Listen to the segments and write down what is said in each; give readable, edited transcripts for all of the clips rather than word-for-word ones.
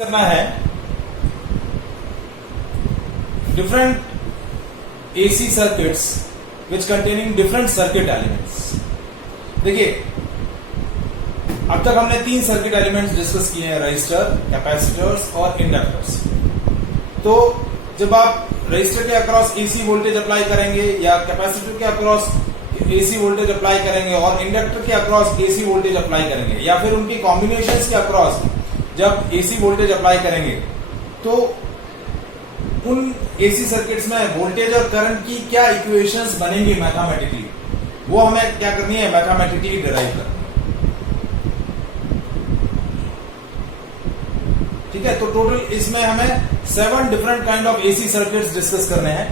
करना है different AC circuits विच containing different circuit elements. देखिए, अब तक हमने तीन सर्किट एलिमेंट्स डिस्कस किए हैं, रजिस्टर, कैपेसिटर्स और इंडक्टर्स। तो जब आप रजिस्टर के अक्रॉस एसी वोल्टेज अप्लाई करेंगे या कैपेसिटर के अक्रॉस एसी वोल्टेज अप्लाई करेंगे और इंडक्टर के अक्रॉस एसी वोल्टेज अप्लाई करेंगे या फिर उनकी कॉम्बिनेशंस के अक्रॉस जब एसी वोल्टेज अप्लाई करेंगे तो उन एसी सर्किट्स में वोल्टेज और करंट की क्या इक्वेशंस बनेंगी मैथमेटिकली, वो हमें क्या करनी है, मैथमेटिकली डिराइव करनी है। ठीक है, तो टोटल इसमें हमें 7 different kind of AC circuits discuss करने हैं।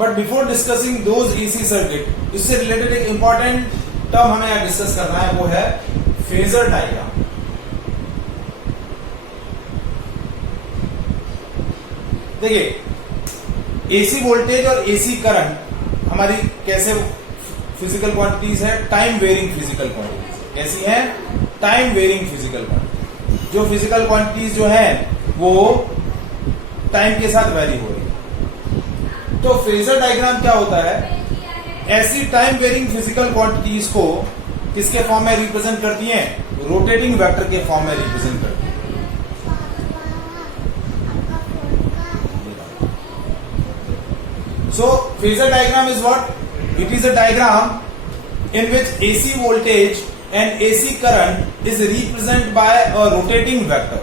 But before discussing those AC circuit, इससे रिलेटेड एक इंपॉर्टेंट टर्म हमें यहां डिस्कस करना है, वो है फेजर डायग्राम। देखिए, एसी वोल्टेज और एसी करंट हमारी कैसे फिजिकल क्वांटिटीज है, टाइम वेरिंग फिजिकल क्वांटिटीज। कैसी है? Time varying physical quantities. जो फिजिकल क्वांटिटीज जो है वो टाइम के साथ वेरी हो रही है। तो फेजर डायग्राम क्या होता है? ऐसी टाइम वेरिंग फिजिकल क्वांटिटीज को किसके फॉर्म में रिप्रेजेंट करती है? रोटेटिंग वेक्टर के फॉर्म में रिप्रेजेंट करती है। So phasor diagram is what? It is a diagram in which AC voltage and AC current is represented by a rotating vector.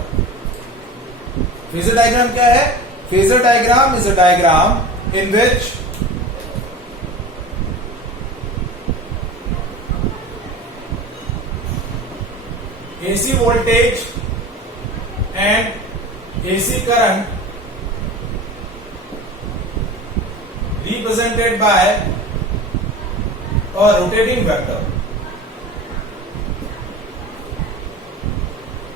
Phasor diagram क्या है? Phasor diagram is a diagram in which AC voltage and AC current represented by a rotating vector।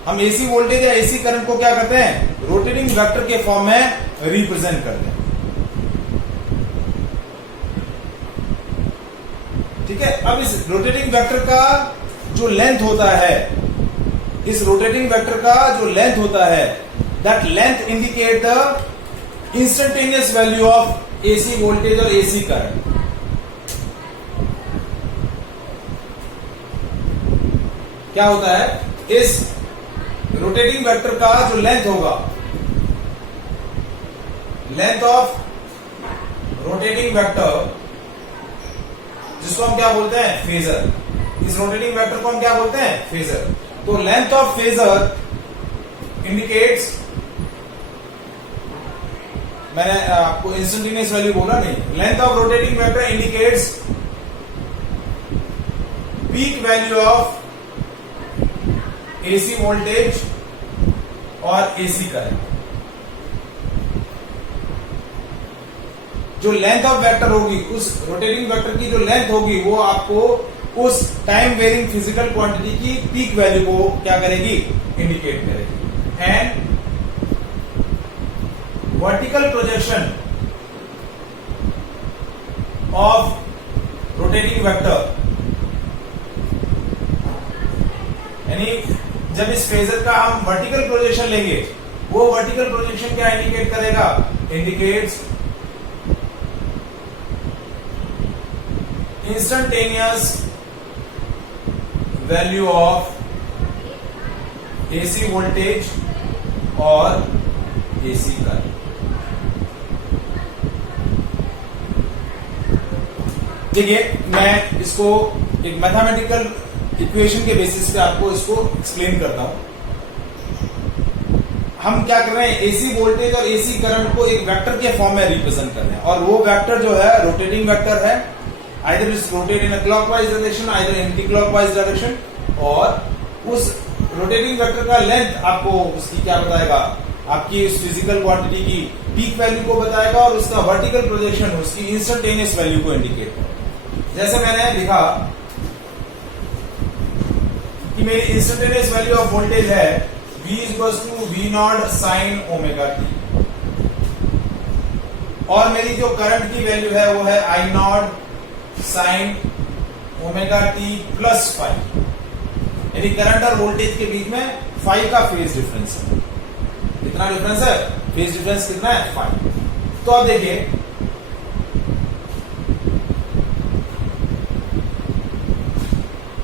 हम AC voltage या AC current को क्या करते हैं? Rotating vector के form में रिप्रेजेंट करते हैं। ठीक है, अब इस रोटेटिंग वेक्टर का जो लेंथ होता है, इस रोटेटिंग वेक्टर का जो लेंथ होता है, that length indicate the instantaneous value of AC voltage और एसी करंट। क्या होता है? इस रोटेटिंग वेक्टर का जो लेंथ होगा, लेंथ ऑफ रोटेटिंग वेक्टर, जिसको हम क्या बोलते हैं? फेजर। इस रोटेटिंग वेक्टर को हम क्या बोलते हैं? फेजर। तो लेंथ ऑफ फेजर इंडिकेट्स, मैंने आपको इंस्टेंटेनियस वैल्यू बोला नहीं, length of rotating vector indicates peak value of AC voltage और एसी करंट। जो लेंथ ऑफ वेक्टर होगी, उस रोटेटिंग वेक्टर की जो लेंथ होगी, वो आपको उस टाइम वेरिंग फिजिकल क्वांटिटी की पीक वैल्यू को क्या करेगी? इंडिकेट करेगी। And vertical projection of rotating vector, यानी जब इस फेजर का हम वर्टिकल प्रोजेक्शन लेंगे, वो वर्टिकल प्रोजेक्शन क्या इंडिकेट करेगा? Indicates instantaneous value of AC voltage और एसी करंट। देखिए, मैं इसको एक मैथमेटिकल इक्वेशन के बेसिस पे आपको इसको एक्सप्लेन करता हूं। हम क्या कर रहे हैं? एसी वोल्टेज और एसी करंट को एक वेक्टर के फॉर्म में रिप्रेजेंट कर रहे हैं, और वो वेक्टर जो है रोटेटिंग वेक्टर है। Either it's rotate in a clockwise direction, either anti clockwise direction. और उस रोटेटिंग वेक्टर का लेंथ आपको उसकी क्या बताएगा? आपकी इस फिजिकल क्वांटिटी की पीक वैल्यू को बताएगा, और उसका वर्टिकल प्रोजेक्शन उसकी इंस्टेंटेनियस वैल्यू को इंडिकेट करेगा। जैसे मैंने लिखा कि मेरी इंस्टेंटेनियस वैल्यू ऑफ वोल्टेज है V = V0 sin omega t, और मेरी जो करंट की वैल्यू है वो है I0 sin ओमेगा t +5। यानी करंट और वोल्टेज के बीच में 5 का फेज डिफरेंस है। कितना डिफरेंस है, फेज डिफरेंस कितना है 5। तो अब देखिए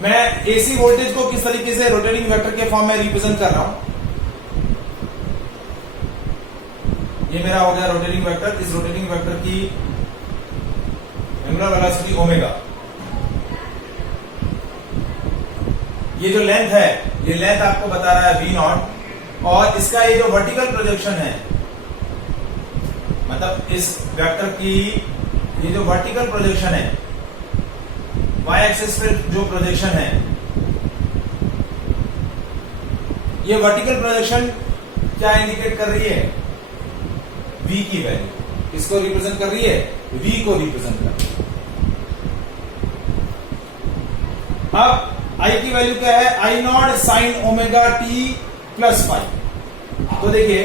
मैं एसी वोल्टेज को किस तरीके से रोटेटिंग वेक्टर के फॉर्म में रिप्रेजेंट कर रहा हूं। ये मेरा हो गया रोटेटिंग वेक्टर। इस रोटेटिंग वेक्टर की एंगुलर वेलोसिटी ओमेगा, ये जो लेंथ है, ये लेंथ आपको बता रहा है v0, और इसका ये जो वर्टिकल प्रोजेक्शन है, मतलब इस वेक्टर की ये जो वर्टिकल प्रोजेक्शन है, y एक्सिस पे जो प्रोजेक्शन है, ये वर्टिकल प्रोजेक्शन क्या इंडिकेट कर रही है, v की वैल्यू किसको रिप्रेजेंट कर रही है, v को रिप्रेजेंट कर रही है। अब I की वैल्यू क्या है, I not sine omega T plus 5। तो देखिए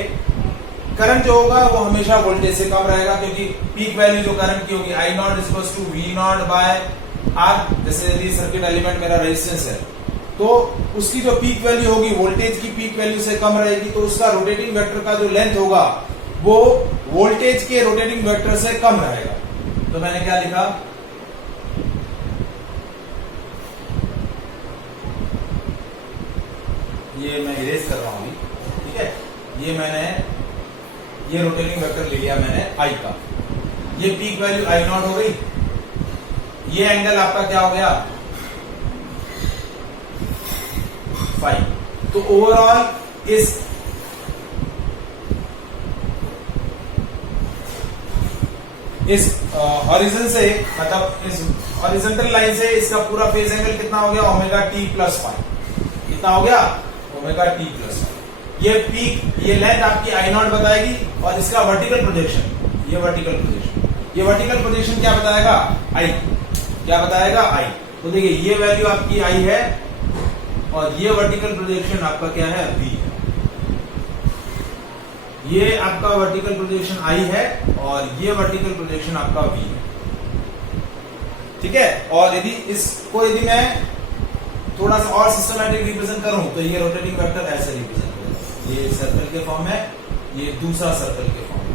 करंट जो होगा वो हमेशा वोल्टेज से कम रहेगा, क्योंकि पीक वैल्यू जो करंट की होगी I not equals to V not by R. जैसे यदि सर्किट एलिमेंट मेरा रेजिस्टेंस है तो उसकी जो पीक वैल्यू होगी वोल्टेज की पीक वैल्यू से कम रहेगी, तो उसका रोटेटिंग वेक्टर का जो लेंथ होगा वो वोल्टेज के रोटेटिंग वेक्टर से कम रहेगा। तो मैंने क्या लिखा, ये मैं इरेज कर रहा हूं अभी, ठीक है। ये मैंने ये रोटेटिंग वेक्टर ले लिया मैंने I का, ये पीक वैल्यू I नॉट हो गई, ये एंगल आपका क्या हो गया 5। तो ओवरऑल इस हॉरिजन से, मतलब इस हॉरिजॉन्टल लाइन से इसका पूरा फेज एंगल कितना हो गया, ओमेगा टी प्लस 5। कितना हो गया, ओमेगा टी प्लस 5। ये पीक, ये लेंथ आपकी I नॉट बताएगी, और इसका वर्टिकल प्रोजेक्शन, ये वर्टिकल प्रोजेक्शन, ये वर्टिकल प्रोजेक्शन क्या बताएगा, I, क्या बताएगा I। तो देखिए ये वैल्यू आपकी I है, और ये वर्टिकल प्रोजेक्शन आपका क्या है, V है। ये आपका वर्टिकल प्रोजेक्शन I है, और ये वर्टिकल प्रोजेक्शन आपका V है, ठीक है। और यदि मैं थोड़ा सा और सिस्टमैटिक रिप्रेजेंट करूं तो ये रोटेटिंग वेक्टर ऐसे रिप्रेजेंट करेगा, ये सर्कल के फॉर्म है, ये दूसरा सर्कल के फॉर्म है।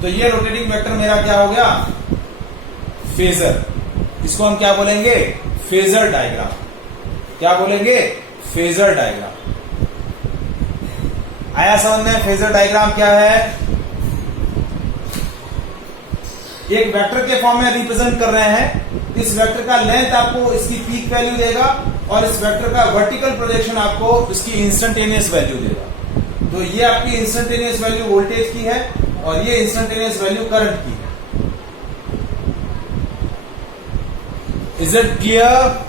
तो ये रोटेटिंग वेक्टर मेरा क्या हो गया, फेजर। इसको हम क्या बोलेंगे, फेजर डायग्राम। क्या बोलेंगे, फेजर डायग्राम। आया समझ में, फेजर डायग्राम क्या है, एक वेक्टर के फॉर्म में रिप्रेजेंट कर रहे हैं। इस वेक्टर का लेंथ आपको इसकी पीक वैल्यू देगा, और इस वेक्टर का वर्टिकल प्रोजेक्शन आपको इसकी इंस्टेंटेनियस वैल्यू देगा। तो ये आपकी इंस्टेंटेनियस वैल्यू वोल्टेज की है, और ये इंस्टेंटेनियस वैल्यू करंट की है। Is it clear?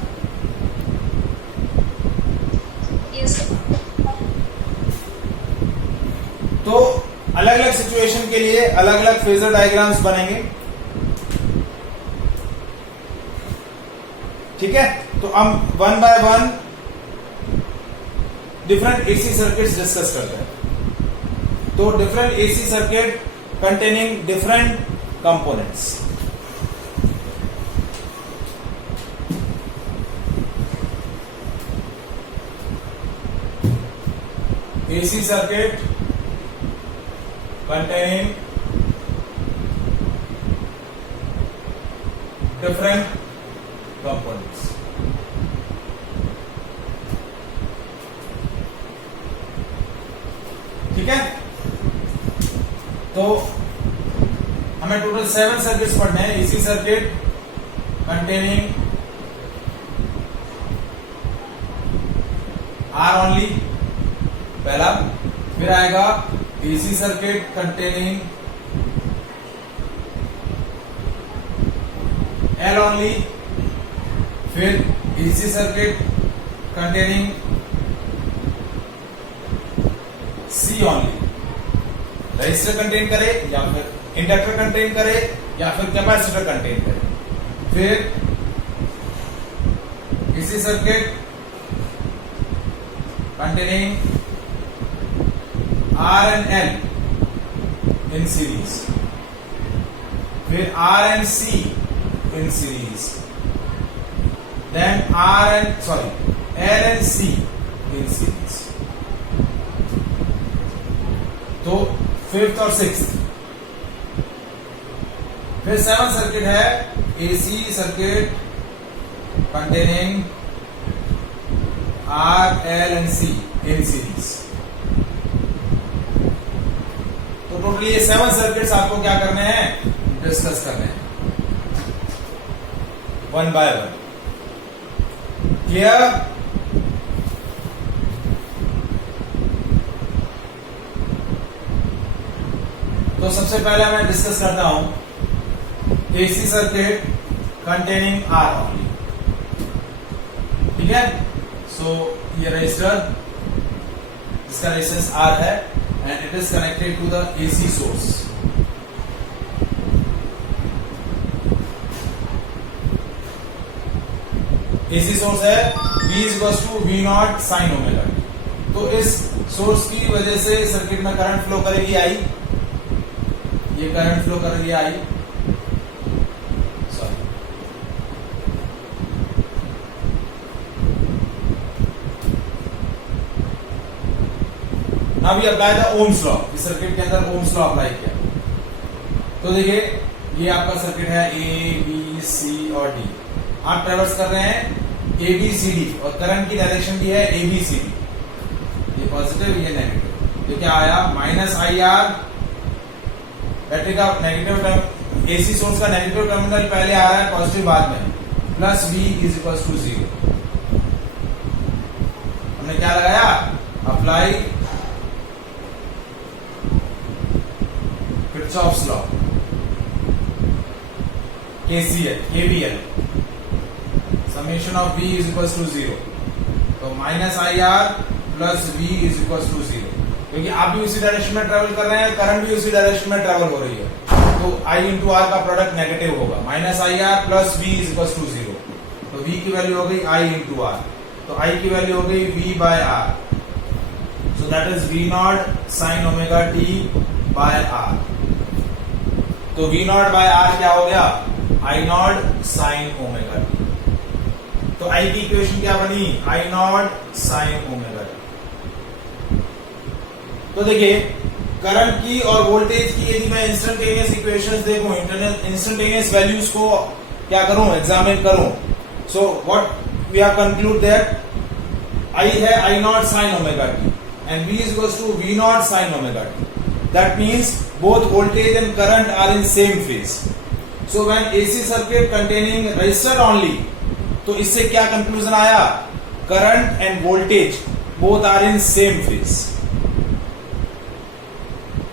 Yes. तो अलग अलग सिचुएशन के लिए अलग अलग फेजर डायग्राम्स बनेंगे, ठीक है। तो हम one by one different AC circuits discuss करते हैं। तो different AC circuit containing different components. AC circuit containing different components. ठीक है, तो हमें टोटल 7 सर्किट्स पढ़ने हैं। AC circuit containing R only पहला, फिर आएगा AC circuit containing L only, फिर DC circuit containing C only. Register contain करे, या फिर इंडक्टर कंटेन करे, या फिर कैपेसिटर कंटेन करे। फिर DC circuit containing R and L in series, फिर R and C in series, then L and C in series. तो फिफ्थ और सिक्स्थ। फिर सेवन सर्किट है AC circuit containing R, L and C in series. तो totally ये 7 circuits आपको क्या करने हैं, डिस्कस करने हैं वन बाय वन। क्लियर? तो सबसे पहले मैं डिस्कस करता हूं AC circuit containing R only. ठीक है? सो ये रजिस्टर, इसका रेजिस्टेंस आर है and it is connected to the AC source. AC source है V is equals to V naught sin omega. तो इस सोर्स की वजह से सर्किट में करंट फ्लो करेगी आई, ये करंट फ्लो करेगी आई, Now we apply the Ohm's law। इस सर्किट के अंदर Ohm's law अप्लाई किया। तो देखिए ये आपका सर्किट है ए बी सी और डी। आप ट्रेवर्स कर रहे हैं ए बी सी डी और करंट की डायरेक्शन भी है ए बी सी डी। ये पॉजिटिव, ये नेगेटिव। तो क्या आया, माइनस आई आर। बैटरी का नेगेटिव, एसी सोर्स का नेगेटिव टर्मिनल पहले आ रहा है, पॉजिटिव बाद में, plus V is equal to 0। हमने क्या लगाया, apply Kirchhoff's law, KCL, KVL, summation of V is equal to 0। तो minus I R plus V is equal to 0, क्योंकि आप भी उसी डायरेक्शन में ट्रेवल कर रहे हैं, करंट भी उसी डायरेक्शन में ट्रेवल हो रही है। तो I इंटू आर का प्रोडक्ट नेगेटिव होगा, minus I R plus V is equal to 0। तो V की वैल्यू हो गई I इंटू आर, तो I की वैल्यू हो गई V by R. So that is V not sine omega t by R. तो V नॉट बाय आर क्या हो गया, I not sine omega t. तो I की इक्वेशन क्या बनी, I not sine omega t. तो देखिए करंट की और वोल्टेज की यदि मैं इंस्टेंटेनियस इक्वेशंस देखूं, इंस्टेंटेनियस वैल्यूज को क्या करूं, एग्जामिन करूं। So what we have conclude that I है I not sine omega t and V is equal to V not sine omega t. That means both voltage and current are in same phase. So when AC circuit containing resistor only, तो इससे क्या conclusion आया, current and voltage both are in same phase.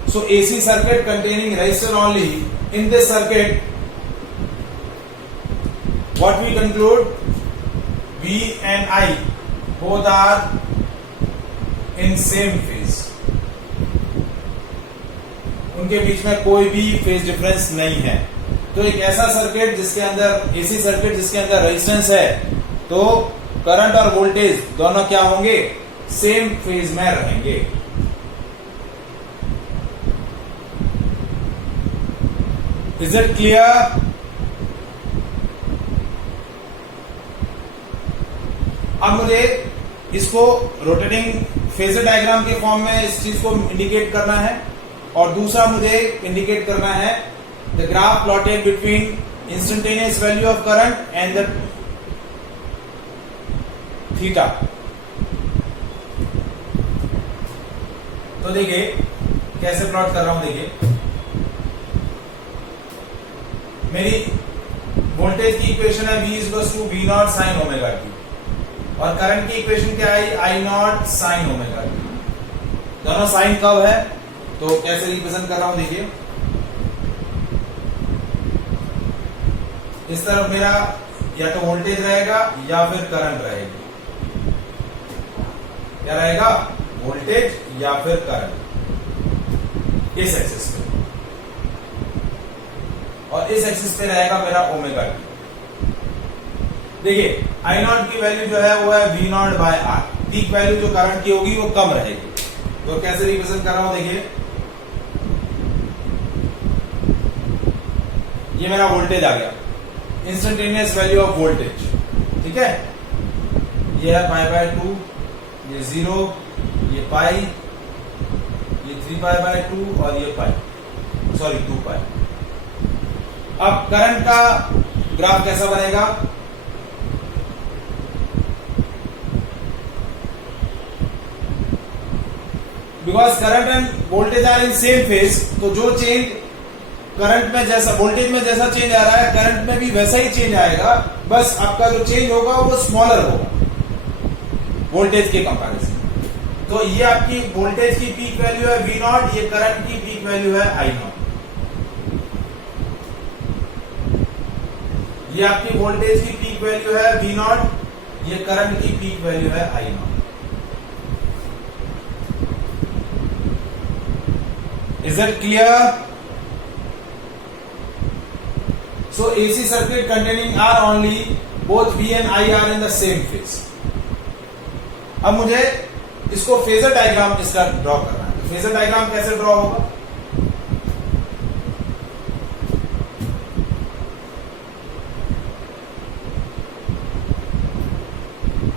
So AC circuit containing resistor only, in this circuit, what we conclude, V and I both are in same phase. उनके बीच में कोई भी phase difference नहीं है। तो एक ऐसा सर्किट जिसके अंदर, एसी सर्किट जिसके अंदर रेजिस्टेंस है, तो करंट और वोल्टेज दोनों क्या होंगे, सेम फेज में रहेंगे। Is it clear? अब मुझे इसको रोटेटिंग फेजर डायग्राम के फॉर्म में इस चीज को इंडिकेट करना है, और दूसरा मुझे इंडिकेट करना है the graph plotted between instantaneous value of current and the theta. तो देखिए कैसे प्लॉट कर रहा हूं। देखिए मेरी वोल्टेज की इक्वेशन है V is equal to V not sine omega t, और करंट की इक्वेशन क्या आई, I not sine omega t. दोनों साइन कब है, तो कैसे रिप्रेजेंट कर रहा हूं, देखिए इस तरफ मेरा या तो वोल्टेज रहेगा या फिर करंट रहेगी। क्या रहेगा, वोल्टेज या फिर करंट, इस एक्सिस पे, और इस एक्सिस पे रहेगा मेरा ओमेगा टी। देखिए आई नॉट की वैल्यू जो है वो है V not by R. Peak value जो करंट की होगी वो कम रहेगी। तो कैसे रिप्रेजेंट कर रहा हूं, देखिए ये मेरा वोल्टेज आ गया, इंस्टेंटेनियस वैल्यू ऑफ वोल्टेज, ठीक है, ये है पाई बाय 2, ये ये 0, ये पाई, ये 3 पाई बाय 2 और ये पाई, सॉरी 2 पाई। अब करंट का ग्राफ कैसा बनेगा? Because current and voltage are in same phase, तो जो चेंज करंट में जैसा वोल्टेज में जैसा चेंज आ रहा है करंट में भी वैसा ही चेंज आएगा, बस आपका जो चेंज होगा वो स्मॉलर होगा वोल्टेज के कंपैरिजन। तो ये आपकी वोल्टेज की पीक वैल्यू है V0, ये करंट की पीक वैल्यू है I0। ये आपकी वोल्टेज की पीक वैल्यू है V0, ये करंट की पीक वैल्यू है I0। Is it clear? So AC circuit containing R only, both V and I are in the same phase. अब मुझे इसको फेजर डायग्राम इसका ड्रॉ करना है। फेजर डायग्राम कैसे ड्रॉ होगा?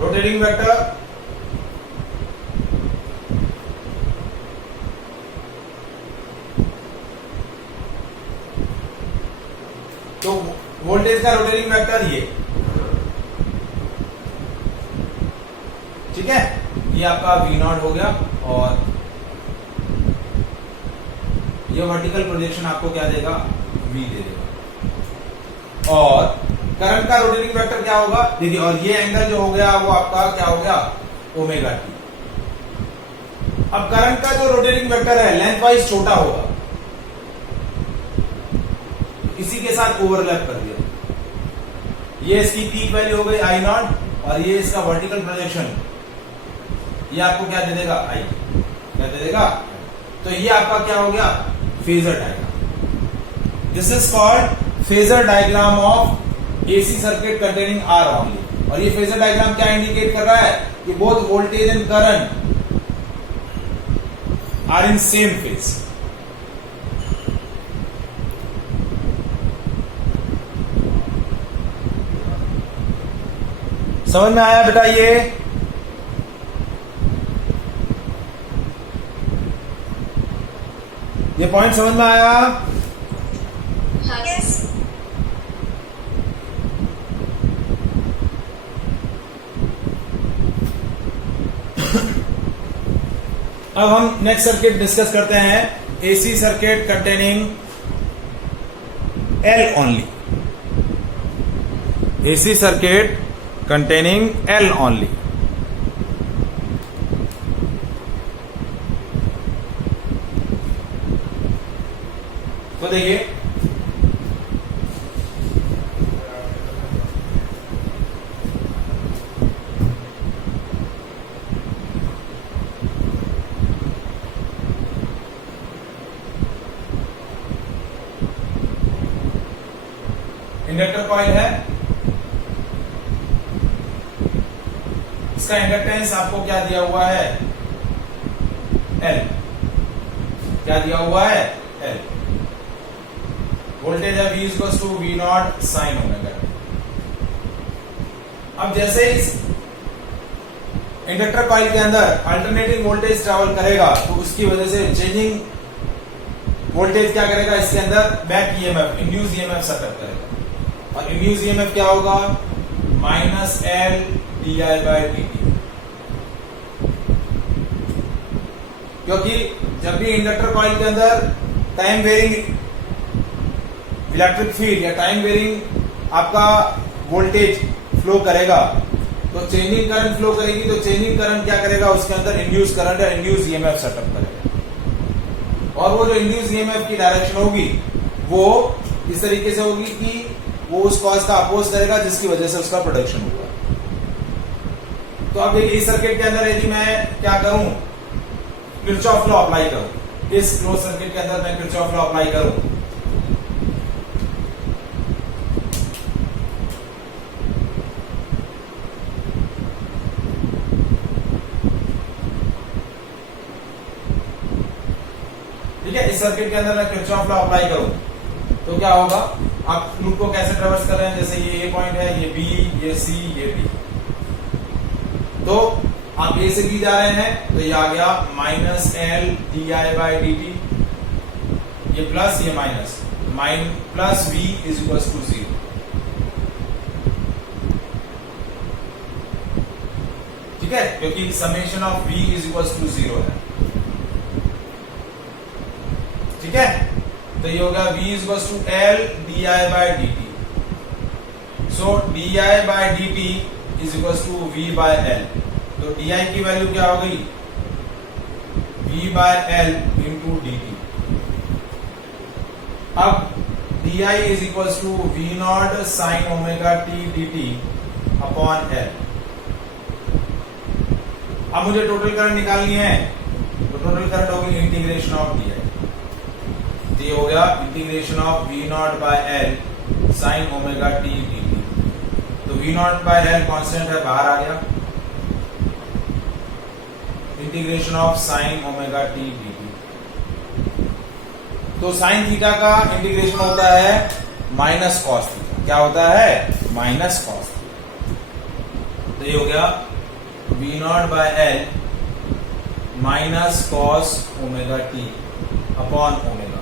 रोटेटिंग वेक्टर, तो वोल्टेज का रोटेटिंग वेक्टर ये, ठीक है, ये आपका V0 हो गया और ये वर्टिकल प्रोजेक्शन आपको क्या देगा? V दे देगा। और करंट का रोटेटिंग वेक्टर क्या होगा? देखिए, और ये एंगल जो हो गया वो आपका क्या हो गया? Omega T. अब करंट का जो रोटेटिंग वेक्टर है लेंथ वाइज छोटा होगा, इसी के साथ ओवरलैप कर दिया। ये इसकी पीक वैल्यू हो गई I0 और ये इसका वर्टिकल प्रोजेक्शन, ये आपको क्या दे देगा? I। क्या दे देगा? तो ये आपका क्या हो गया? Phasor diagram. This is called phasor diagram of AC circuit containing R only. और ये फेजर डायग्राम क्या इंडिकेट कर रहा है? कि both voltage and current are in same phase. समझ में आया बेटा? ये पॉइंट समझ में आया? Yes. अब हम नेक्स्ट सर्किट डिस्कस करते हैं, AC circuit containing L only. AC circuit containing L only। तो देखिए, इंडक्टर कॉइल है, इसका इंडक्टेंस आपको क्या दिया हुआ है? L। क्या दिया हुआ है? L। वोल्टेज है V equals to V0 sine omega. अब जैसे इस इंडक्टर कॉइल के अंदर अल्टरनेटिंग वोल्टेज ट्रैवल करेगा तो उसकी वजह से चेंजिंग वोल्टेज क्या करेगा? इसके अंदर back EMF, induce EMF setup करेगा। और इंड्यूस ईएमएफ क्या होगा? -L di/dt। क्योंकि जब भी इंडक्टर कॉइल के अंदर टाइम वेरिंग इलेक्ट्रिक फील्ड या टाइम वेरिंग आपका वोल्टेज फ्लो करेगा तो चेंजिंग करंट फ्लो करेगी, तो चेंजिंग करंट क्या करेगा? उसके अंदर इंड्यूस करंट या इंड्यूस ईएमएफ सेटअप करेगा। और वो जो इंड्यूस ईएमएफ की डायरेक्शन होगी वो इस तरीके से होगी कि वो उस कॉज का अपोज करेगा जिसकी वजह से उसका प्रोडक्शन होगा। तो अब देखिए, इस सर्किट के अंदर यदि मैं क्या करूं? किरचॉफ लॉ अप्लाई करूं। इस क्लोज सर्किट के अंदर मैं किरचॉफ लॉ अप्लाई करूं, ठीक है, इस सर्किट के अंदर मैं किरचॉफ लॉ अप्लाई करूं तो क्या होगा? आप लूप को कैसे ट्रेवर्स कर रहे हैं? जैसे ये A पॉइंट है, ये B, ये C, ये D। तो आप ए से बी जा रहे हैं तो ये आ गया minus L d I by d t, ये प्लस ये minus, plus V is equal to 0। ठीक है, क्योंकि summation of v is equal to 0 है। ठीक है, तो ये होगा v is equal to L d I by d t. So d I by d t is equal to v by L. तो डी आई की वैल्यू क्या हो गई, v by L into d t. अब d i is equal to v not sine omega t d t upon l. अब मुझे total current निकालनी है, तो टोटल करंट होगी इंटीग्रेशन ऑफ डी आई। तो ये हो गया integration of v not by l sine omega t d t. तो v not by l constant है, बाहर आ गया, integration of sine omega t d t. तो साइन थीटा का इंटीग्रेशन होता है माइनस कॉस थीटा। क्या होता है, माइनस कॉस थीटा। तो ये हो गया v not by L minus cos omega T upon omega,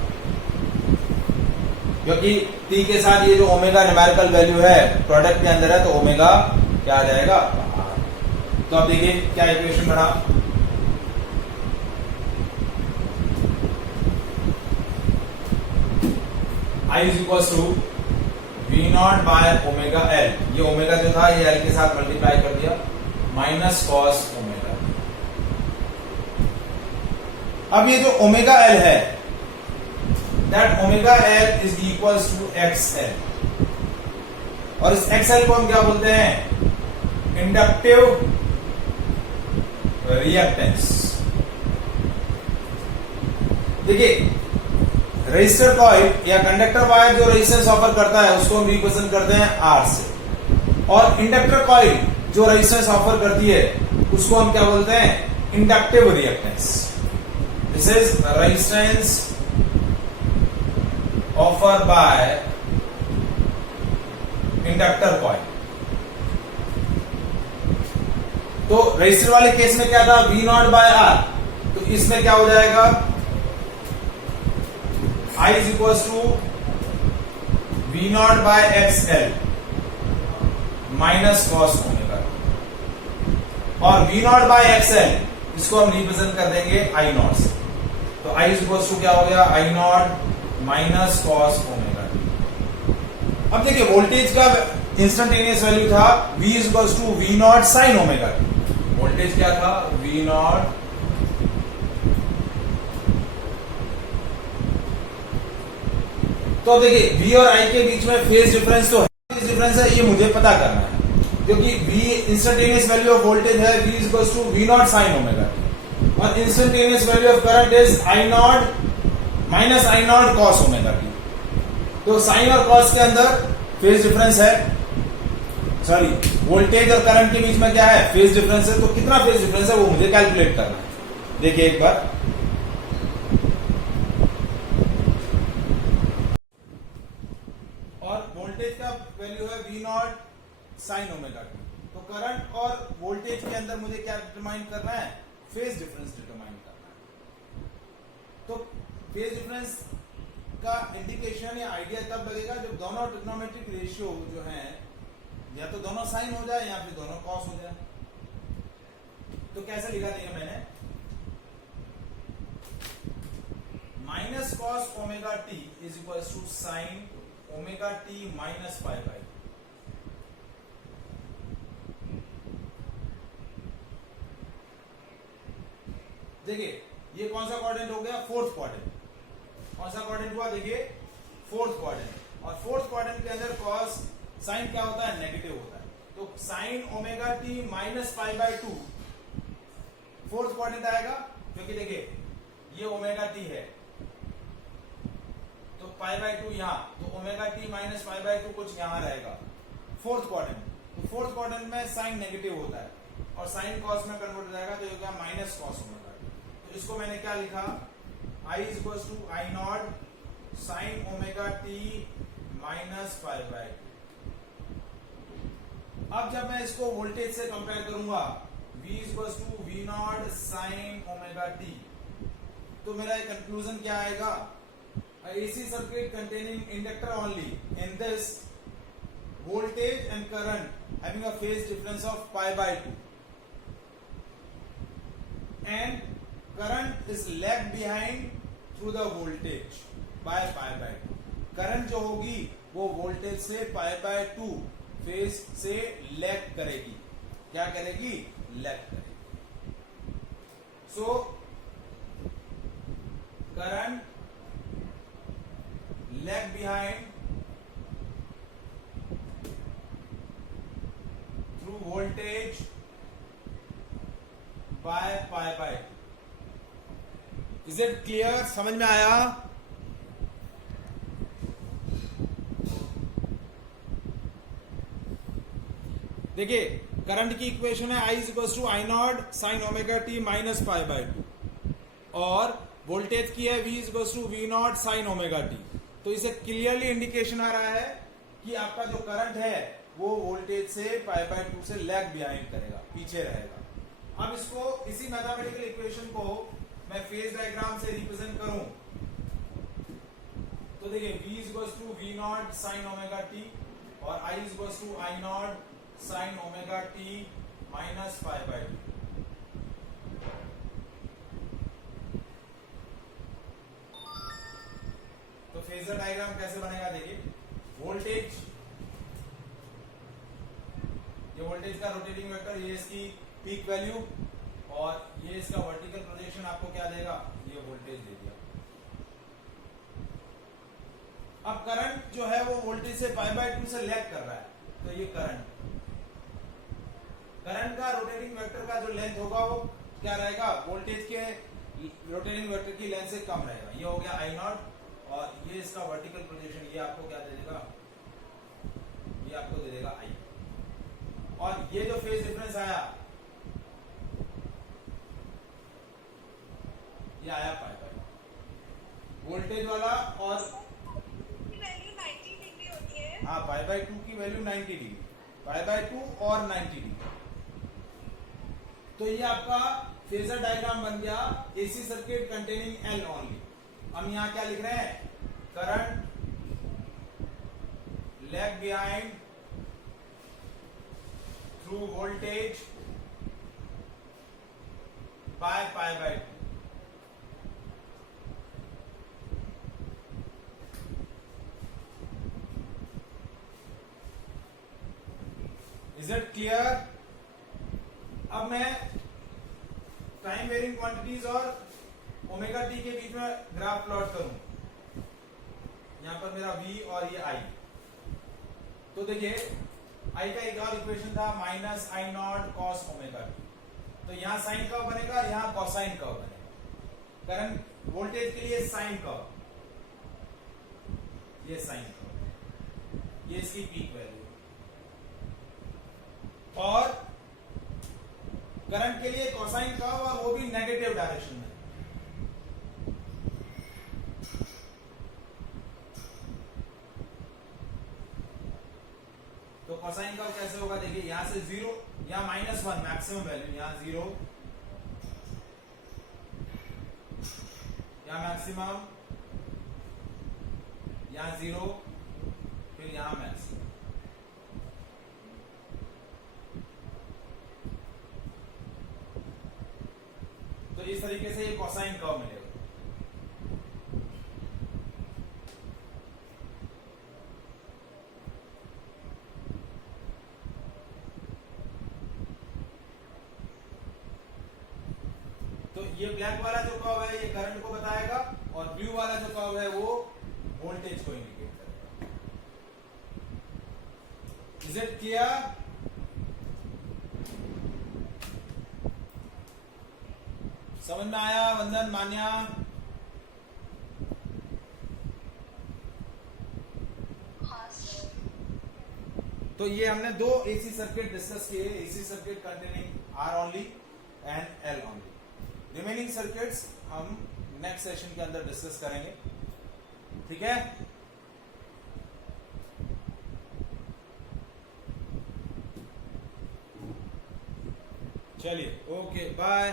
क्योंकि t के साथ ये जो ओमेगा न्यूमेरिकल वैल्यू है प्रोडक्ट के अंदर है, तो ओमेगा क्या आ जाएगा, तो अब देखिए क्या इक्वेशन बना, I is equal to v not by omega L. ये ओमेगा जो था ये एल के साथ मल्टीप्लाई कर दिया, माइनस कॉस ओमेगा। अब ये जो ओमेगा एल है, that omega L is equal to X L, और इस एक्स एल को हम क्या बोलते हैं, इंडक्टिव रिएक्टेंस। देखिए रेजिस्टर कॉइल या कंडक्टर वायर जो रेजिस्टेंस ऑफर करता है उसको हम रिप्रेजेंट करते हैं आर से, और इंडक्टर कॉइल जो रेजिस्टेंस ऑफर करती है उसको हम क्या बोलते हैं, inductive reactance. This is resistance offer by inductor coil. तो रेजिस्टर वाले केस में क्या था, V नॉट बाय आर, तो इसमें क्या हो जाएगा, I is equal to V not by X L minus cos omega, और V not by X L इसको हम रिप्रेजेंट कर देंगे I नॉट से। तो I इज इक्वल टू क्या हो गया, I not minus cos omega. अब देखिए वोल्टेज का इंस्टेंटेनियस वैल्यू था V is equal to V not sine omega. Voltage क्या था, V नॉट तो देखिए V और I के बीच में फेज डिफरेंस तो है, फेज डिफरेंस है, ये मुझे पता करना है, क्योंकि V instantaneous value of voltage है V is equal to V not sine omega, और instantaneous value of current is I not minus I naught cos omega t. तो साइन और कॉस के अंदर फेज डिफरेंस है, सॉरी वोल्टेज और current के बीच में क्या है, फेज डिफरेंस है। तो कितना फेज डिफरेंस है वो मुझे कैलकुलेट करना है। देखिए एक बार, वोल्टेज का वैल्यू है V not sine omega t. तो करंट और वोल्टेज के अंदर मुझे क्या डिटरमाइन करना है, फेज डिफरेंस डिटरमाइन करना है। तो फेज डिफरेंस का इंडिकेशन या आइडिया तब लगेगा जब दोनों ट्रिग्नोमेट्रिक रेशियो जो है या तो दोनों साइन हो जाए या फिर दोनों कॉस हो जाए। तो कैसे लिखा देखिए मैंने, minus cos omega t is equal to sine omega t minus pi by. देखिए ये कौन सा क्वाड्रेंट हो गया, फोर्थ क्वाड्रेंट। कौन सा क्वाड्रेंट हुआ, देखिए फोर्थ क्वाड्रेंट। और फोर्थ क्वाड्रेंट के अंदर कॉस साइन क्या होता है, नेगेटिव होता है। तो sign omega t minus pi by to fourth quadrant आएगा, क्योंकि देखिए ये ओमेगा टी है तो पाई बाई टू यहां, तो omega t minus pi by to कुछ यहां रहेगा फोर्थ क्वाड्रेंट। तो फोर्थ क्वाड्रेंट में साइन नेगेटिव होता है और साइन कॉस में कन्वर्ट हो जाएगा, तो ये क्या माइनस कॉस ओमेगा टी। तो इसको मैंने क्या लिखा, i is equal to I not sine omega t minus pi by two. अब जब मैं इसको वोल्टेज से कंपेयर करूंगा, V V equals to V not sine omega t. तो मेरा कंक्लूजन क्या आएगा? AC circuit containing inductor only in this voltage and current having a phase difference of pi by 2 and current is lag behind through the voltage by pi by 2। Current जो होगी वो voltage से पाई by 2 phase से lag करेगी। क्या करेगी? Lag करेगी। So current lag behind through voltage by pi by 2। Is it clear? समझ में आया? देखिए करंट की इक्वेशन है I equals to I not sine omega t minus pi by 2 और वोल्टेज की है V equals to V not sine omega t. तो इसे क्लियरली इंडिकेशन आ रहा है कि आपका जो करंट है वो वोल्टेज से पाई बाय 2 से लैग बिहाइंड करेगा, पीछे रहेगा। अब इसको इसी मैथमेटिकल इक्वेशन को मैं फेज डायग्राम से रिप्रेजेंट करूं तो देखिए V equals to V not sine omega t और I equals to I not sine omega t minus pi by 2। तो फेजर डायग्राम कैसे बनेगा? देखिए वोल्टेज, ये वोल्टेज का रोटेटिंग वेक्टर, ये इसकी पीक वैल्यू और ये इसका वर्टिकल प्रोजेक्शन आपको क्या देगा? ये वोल्टेज दे दिया। अब करंट जो है वो वोल्टेज से पाई बाय 2 से लैग कर रहा है, तो ये करंट का रोटेटिंग वेक्टर का जो लेंथ होगा वो क्या रहेगा? वोल्टेज के रोटेटिंग वेक्टर की लेंथ से कम रहेगा। ये हो गया आई नॉट और ये इसका वर्टिकल प्रोजेक्शन, ये आपको क्या दे देगा? ये आपको दे देगा आई। और ये जो फेज डिफरेंस आया ये आया पाई बाय वोल्टेज वाला और वैल्यू 90 डिग्री होती है। हाँ पाई बाय 2 की वैल्यू 90 डिग्री, पाई बाय 2 और 90 डिग्री। तो ये आपका फेजर डायग्राम बन गया AC circuit containing L only. हम यहां क्या लिख रहे हैं? Current lag behind through voltage by pi by 2। Is it clear? अब मैं टाइम वेरिंग क्वांटिटीज और ओमेगा टी के बीच में ग्राफ प्लॉट करूं। यहां पर मेरा V और ये I। तो देखिए I का एक और इक्वेशन था minus I not cos omega t. तो यहां साइन कर्व बनेगा, यहां कॉसाइन कर्व बनेगा। करंट वोल्टेज के लिए साइन कर्व, ये साइन कर्व, ये इसकी पीक वैल्यू। और करंट के लिए कोसाइन कर्व और वो भी नेगेटिव डायरेक्शन में। तो कोसाइन कर्व कैसे होगा? देखिए यहां से 0, यहां -1 मैक्सिमम वैल्यू, यहां 0, यहां मैक्सिमम, यहां 0, फिर यहां मैक्सिमम। तो इस तरीके से ये कोसाइन कर्व मिलेगा। तो ये ब्लैक वाला जो कर्व है ये करंट को बताएगा और ब्लू वाला जो कर्व है वो वोल्टेज को इंडिकेट करेगा। Is it clear? समझ में आया? वंदन, मान्या? हाँ सर। तो ये हमने दो एसी सर्किट डिस्कस किए, AC circuit containing R only and L only. Remaining circuits हम नेक्स्ट सेशन के अंदर डिस्कस करेंगे, ठीक है? चलिए, ओके बाय।